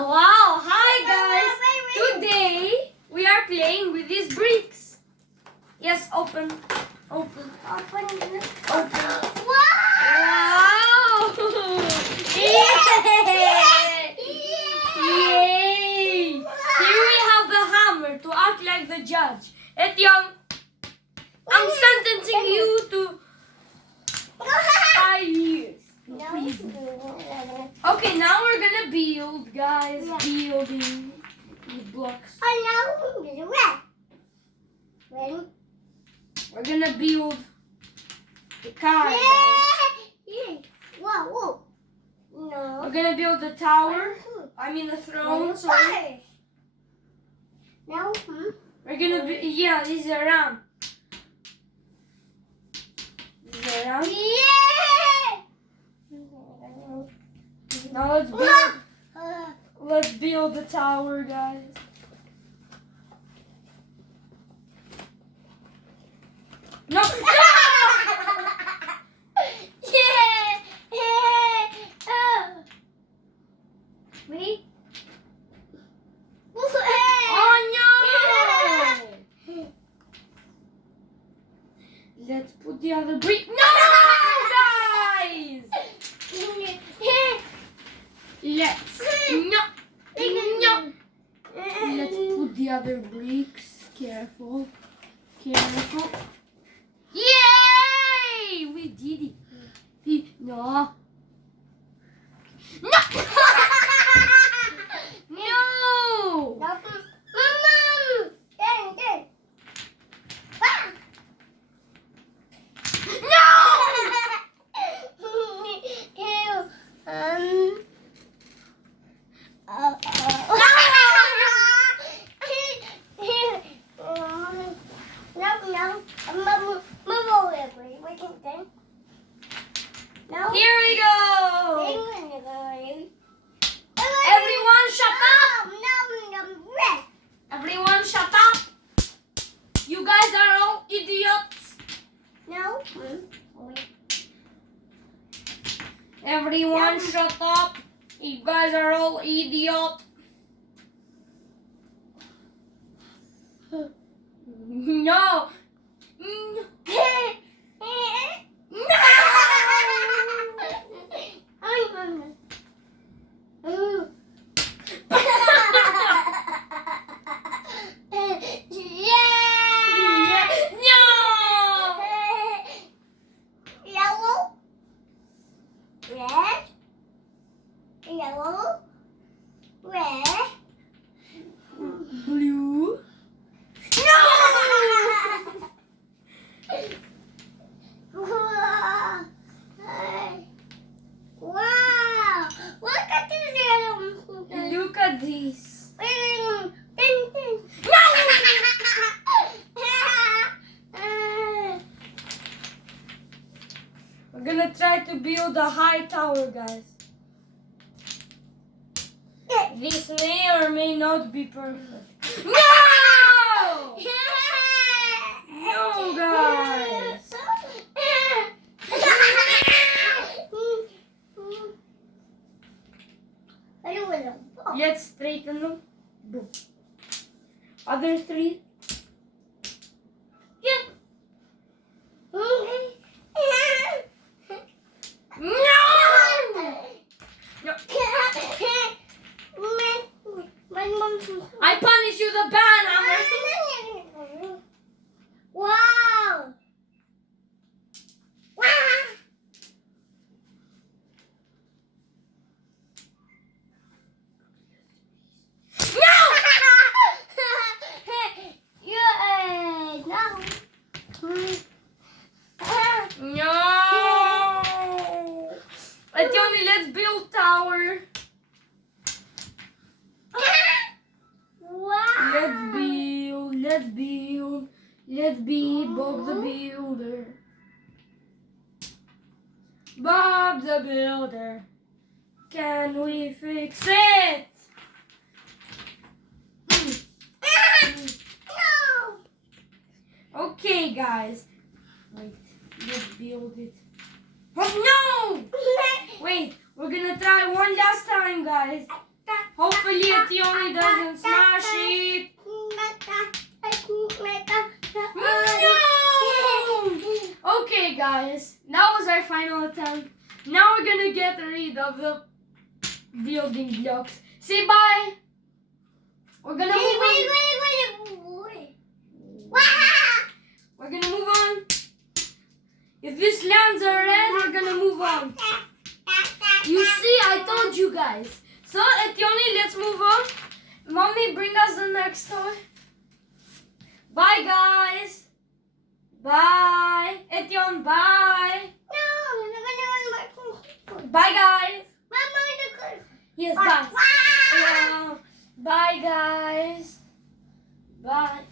Wow! Hi guys! Today we are playing with these bricks. Yes, open. Open. Open. Wow! Yay! Yay! Here we have the hammer to act like the judge. Etion, I'm sentencing you to 5 years. Prison. Okay, now we're gonna build, guys. Building with blocks. Oh no, red. Ready? We're gonna build the car. Guys. Whoa. No. We're gonna build the tower. I mean the throne. Sorry. No. We're gonna be. Yeah, this is a ramp. This is a ramp. Yeah. Now let's build the tower, guys. No. Wait. Oh no! Let's put the other brick. No, guys! Let's put the other bricks. Careful. Yay! We did it. No. No! Here we go! Everyone shut up! Everyone shut up! You guys are all idiots! No. Everyone shut up! You guys are all idiots! No! Yellow, red, Blue. Wow! Look at this yellow. Look at this. We're gonna try to build a high tower, guys. This may or may not be perfect. No! No, guys. Let's straighten them. Boom. Other 3. Yeah. No! No. I punish you the ban hammer. Wow! No! Etion, let's build tower. Wow! Let's be Bob the Builder. Bob the Builder. Can we fix it? No! Okay, guys. Wait, let's build it. Oh no! Wait, we're gonna try one last time, guys. Hopefully Etion doesn't smash it. No! Okay guys, that was our final attempt. Now we're gonna get rid of the building blocks. Say bye. We're gonna move on. We're gonna move on. If this lands are red, we're gonna move on. You see, I told you guys. So, Etion, let's move on. Mommy, bring us the next toy. Bye, guys. Bye. Etion, bye. Bye, guys. Yes, bye. Bye, guys. Bye.